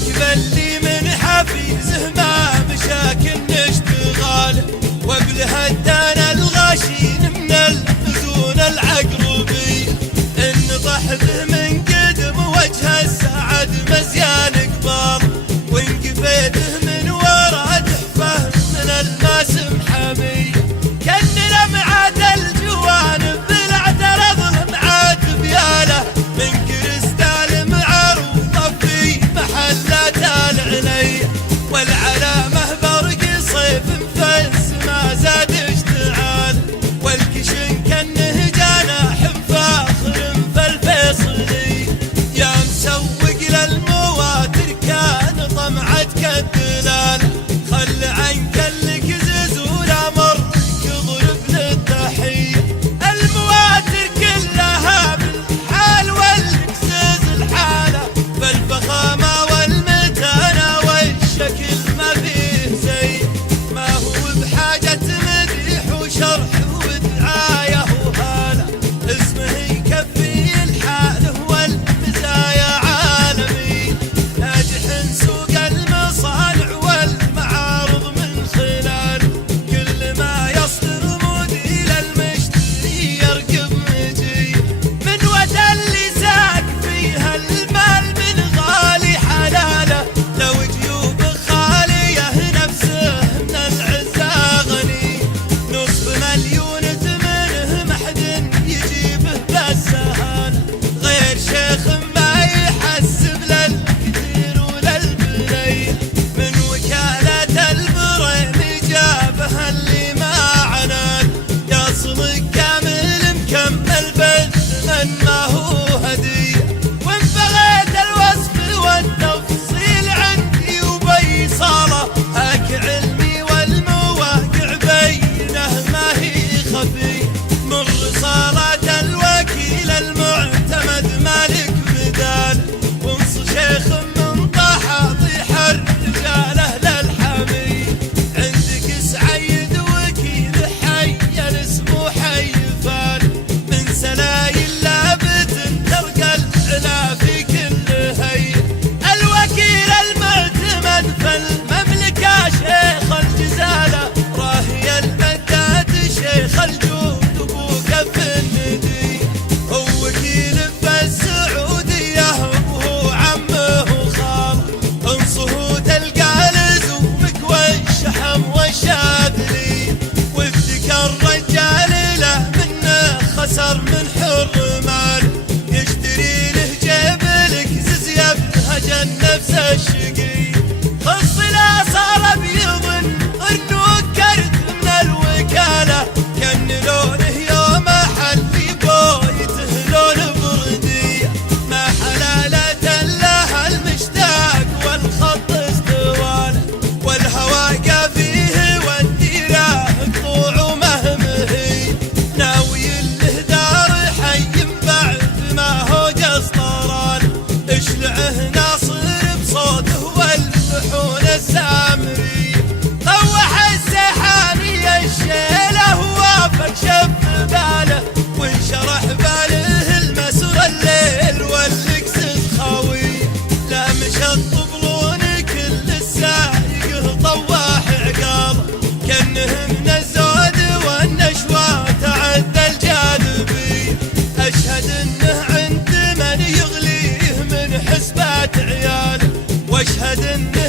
واقبل لي من حفيزه ما مشاكل نشتغال، وقبلها ادانا الغاشين من المزون العقربي، انطح به من قدم وجه السعد مزيان قبال، وانقفيته من ورا دحفه من الماس محمي، كان لمعات الجوانب بالاعتراض معات بياله، من كريستال معروضه في محلات العلي، والعلامه برق صيف فز ما زاد اشتعال، والكشن كانه جناح فاخر فالفيصلي، يا مسوق للمواتر كان طمعتك الدلال، خل عنك الكزز ولا مرك اضرب للتحيه، المواتر كلها بالحال والكزز الحاله، فالفخامه والمتانه والشكل ما فيه زي، ما هو بحاجه مديح وشرح ودعايه وهاله، اسمه يكفي الحال والمزايا عالمي، ناجح سوق المصانع والمعارض من خلال، كل ما يصدر موديل المشتري يركب مجي، من ودا اللي ساق فيها المال من غالي حلاله، لو جيوب خاليه نفسه من العزه غني، نصف مليون منه محد يجيبه بالسهاله، غير شيخ ما يحسب للكثير وللبنيه، من وكاله البريم جابها اللي ما عنان، يصلك كامل مكمل بالثمن ما هو هديه، وان بغيت الوصف والتفصيل عندي وبيصاله، هاك علمي والمواقع بينه ما هي خفي، من رسالات الوكيل المعتمد مالك بدال، ونص شيخ من طه طيح الرجال اهل الحمي، عندك سعيد وكيل حي اسمه حي فال، من سلايل لابت تلقى العلا في كل هي، الوكيل المعتمد فالمملكه شيخ الجزاله، راهي المدات شيخ الجود ابو كف الندي، هو وكيل بالسعوديه وهو عمه وخاله، انصه تلقى لزومك والشحم والشاذلي، وفدك الرجال له منه خسر من حرمان، يشتري له جيب الكزز يبهج النفس الشقي، خص لا صار بيظن انه كرت من الوكاله، كان لونه يوم حلي بويته لون بردي، ما حلاله لها المشتاق والخط استواله، والهواء فيه والديره قطوع مهمهي، ناوي له دار حي بعد ما هو جسطران، اشلعه ناصر بصوته والفحول السامري، طوح السحاني الشيله ووافق شف باله، وانشرح باله المسر الليل والكسس خاوي، لا مشى الطبلون كل السايق طواح عقاله، كانه من الزود والنشوى تعدى الجاذبي، اشهد انه عند من يغليه من حسبات عياله، واشهد انه